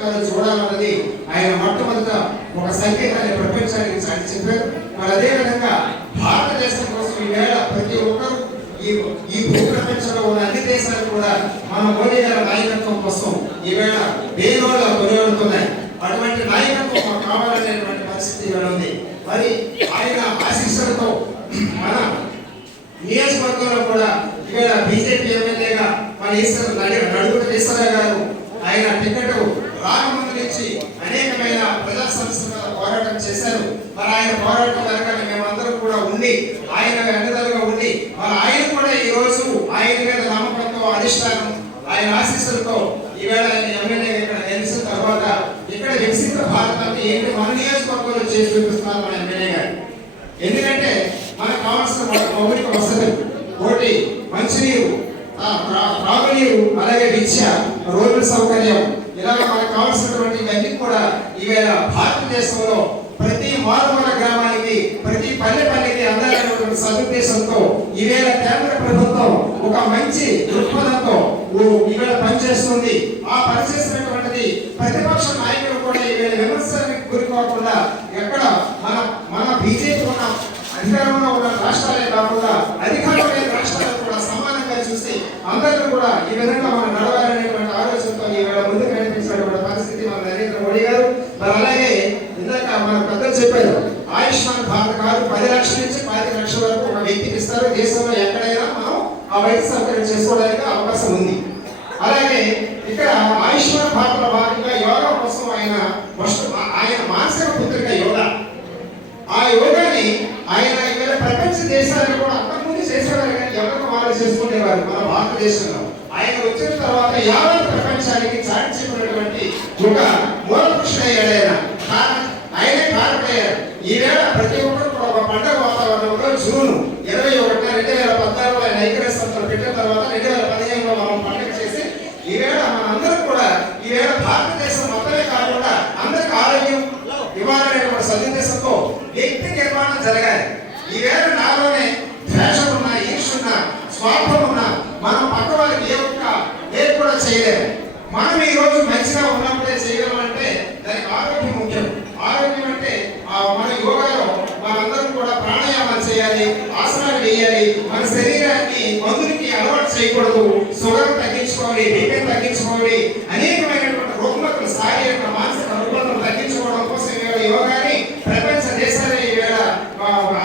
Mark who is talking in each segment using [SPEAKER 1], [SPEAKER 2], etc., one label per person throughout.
[SPEAKER 1] కాదు చూడాలన్నది ఆయన మొట్టమొదట ఒక సంకేతాన్ని ప్రపంచానికి చాటి చెప్పారు. మరి అదే విధంగా భారతదేశం కోసం ఈవేళ ప్రతి ఒక్కరూ ఈ ఈ ప్రపంచంలో ఉన్న అన్ని దేశాలు కూడా మన మోడీ గారి నాయకత్వం కోసం ఈవేళ దేనివల్ల కొనియాడుతున్నాయి. అటువంటి నాయకత్వం మాకు కావాలనేటువంటి పరిస్థితి ఈవేళ ఉంది. మరి ఆయన ఆశీస్సులతో మన నియోజకవర్గంలో కూడా ఈవేళ బీజేపీ ఎమ్మెల్యేగా మన ఈశ్వర్ నడుగుట ఈశ్వరరావు గారు ఆయన టికెట్ రాకముందు నుంచి అనేకమైన ప్రజా సంస్థల పోరాటం చేశారు. మరి ఆయన పోరాటం వెనకాల మేమందరం కూడా ఉండి ఆయన వెంటదలుగా ఉండి మరి ఆయన కూడా ఈ రోజు ఆయన మీద నమ్మకంతో అధిష్టానం ఆయన ఆశీస్సులతో ఈవేళ ఆయన ఎమ్మెల్యే ఇక్కడ నిలిచిన తర్వాత ఇక్కడ వికసిత భారతాన్ని ఏంటి మన నియోజకవర్గంలో చేసి చూపిస్తున్నారు మన ఎమ్మెల్యే గారు. ఎందుకంటే మనకు కావాల్సిన మౌలిక వసతులు ఒకటి మంచినీరు త్రాగునీరు అలాగే విద్య రోడ్డు సౌకర్యం ఇలా మనకు కావాల్సినటువంటి ఇవన్నీ కూడా ఈవేళ భారతదేశంలో ప్రతి మారుమూల గ్రామానికి ప్రతి పల్లె పల్లెకి అందాలనేటువంటి సదుద్దేశంతో ఈవేళ కేంద్ర ప్రభుత్వం ఒక మంచి దృక్పథంతో ఈవేళ పనిచేస్తుంది. ఆ పనిచేసినటువంటిది ప్రతిపక్ష నాయకులు కూడా ఈవేళ విమర్శలకు గురికాకుండా ఎక్కడ మన మన బీజేపీ ఉన్న అధికారంలో ఉన్న రాష్ట్రాలే కాకుండా అధికారంలో అందరూ కూడా ఈ విధంగా మనం నడవాలనేటువంటి ఆలోచనతో ఈవేళ ముందుకు నడిపించినటువంటి పరిస్థితి మన నరేంద్ర మోడీ గారు. మరి అలాగే ఇందాక మన పెద్దలు చెప్పారు ఆయుష్మాన్ భారత్ కాదు పది లక్షల నుంచి పది లక్షల వరకు ఒక వ్యక్తికి ఇస్తారు. దేశంలో ఎక్కడైనా మనం ఆ వైద్య సౌకర్యం చేసుకోవడానికి అవకాశం ఉంది. అలాగే ఇక్కడ ఆయుష్మాన్ భారత్లో భాగంగా యోగా కోసం ఆయన ఆయన మానసిక పుత్రిక యోగా. ఆ యోగాని ఆయన ఈవేళ ప్రపంచ దేశాలను కూడా చేసేవారు కానీ ఎవరికి వాళ్ళు చేసుకునేవారు. మన భారతదేశంలో. ఆయన వచ్చిన తర్వాత యావత్ ప్రపంచానికి చాటి చెప్పినటువంటి ఒక మూల ఆయన. ఆయనే కారణమయ్యారు. ఈవేళ ప్రతి ఒక్కరు కూడా ఒక పండగ వాతావరణంలో జూన్. ఇరవై ఒకటిన రెండు వేల పద్నాలుగులో ఆయన ఐక్యరాష్ట్రంలో పెట్టిన తర్వాత రెండు వేల పదిహేనులో మనం పండుగ చేసి ఈవేళ మనందరం కూడా ఈవేళ భారతదేశం మొత్తమే కాకుండా అందరికి ఆరోగ్యం ఇవ్వాలనే సదుద్దేశంతో వ్యక్తి నిర్మాణం జరగాలి. ఈవేళ నాలోనే ద్వేషం ఉన్నా ఈర్ష ఉన్నా స్వార్థం ఉన్నా మనం పక్క వాళ్ళకి ఏ ఒక్క ఏది కూడా చేయలేము మనం ఈ రోజు మంచిగా ఉన్నప్పుడే చేయగలమంటే దానికి ఆరోగ్యం ముఖ్యం ఆరోగ్యం అంటే ఆ మన యోగాలో మనందరం కూడా ప్రాణాయామాలు చేయాలి ఆసనాలు వేయాలి మన శరీరాన్ని మందులకి అలవాటు చేయకూడదు షుగర్ తగ్గించుకోవాలి బీపీ తగ్గించుకోవాలి అనేకమైనటువంటి రుగ్మతలు శారీరక మానసిక రుగ్మతలు తగ్గించుకోవడం కోసం ఇవాళ యోగాని ప్రపంచ దేశాలే ఈవేళ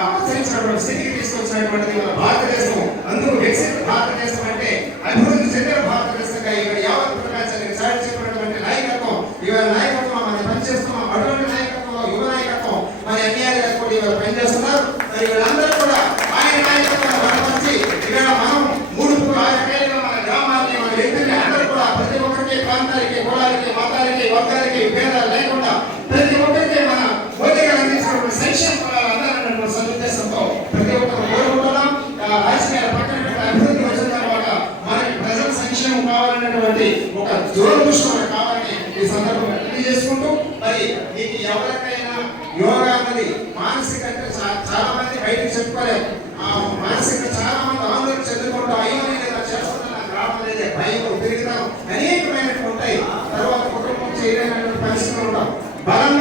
[SPEAKER 1] ఆచరించినటువంటి స్థితికి తీసుకొచ్చినటువంటిది మన భారతదేశం. అందుకు వికసిత భారతదేశం అంటే అభివృద్ధి చెందిన భారతదేశంగా ఇక్కడ యావత్ ప్రపంచానికి చాటి చెప్పినటువంటి నాయకత్వం ఇవాళ నాయకత్వం మనం పనిచేస్తున్నాం అటువంటి నాయకత్వంలో యువ నాయకత్వం మన ఎన్ఆర్ గారు కూడా ఇవాళ పనిచేస్తున్నారు మరి వీళ్ళందరూ కూడా ఆయన నాయకత్వం బలపరిచి ఇవాళ మనం మూడు ఆరు పేర్లు మన గ్రామాలని మన వ్యక్తుల్ని అందరూ కూడా ప్రతి ఒక్కరికి ప్రాంతానికి కులాలకి మతాలకి వర్గాలకి భేదాలు లేకుండా ప్రతి ఒక్కరికి మన మోదీ గారు అందించినటువంటి సంక్షేమ ఫలాలు అందాలన్నటువంటి సదుద్దేశంతో ప్రతి ఒక్కరు కోరుకుంటున్నాం ఆ రాజకీయాల పక్కన పెట్టి అభివృద్ధి వచ్చిన తర్వాత మనకి ప్రజల సంక్షేమం కావాలన్నటువంటి ఒక కావాలని ఈ సందర్భంగా చేసుకుంటూ మరి మీకు ఎవరికైనా యోగా అన్నది మానసిక అంటే చాలా మంది బయటకు చెప్పుకోలేరు. ఆ మానసిక చాలా మంది ఆందోళన చెందుకుంటూ అయ్యో నేను ఇలా చేస్తున్నాను నాకు రావడం లేదే భయం తిరుగుతాం అనేకమైనటువంటి ఉంటాయి. తర్వాత కుటుంబం చేయలేనటువంటి పరిస్థితులు ఉంటాం బలం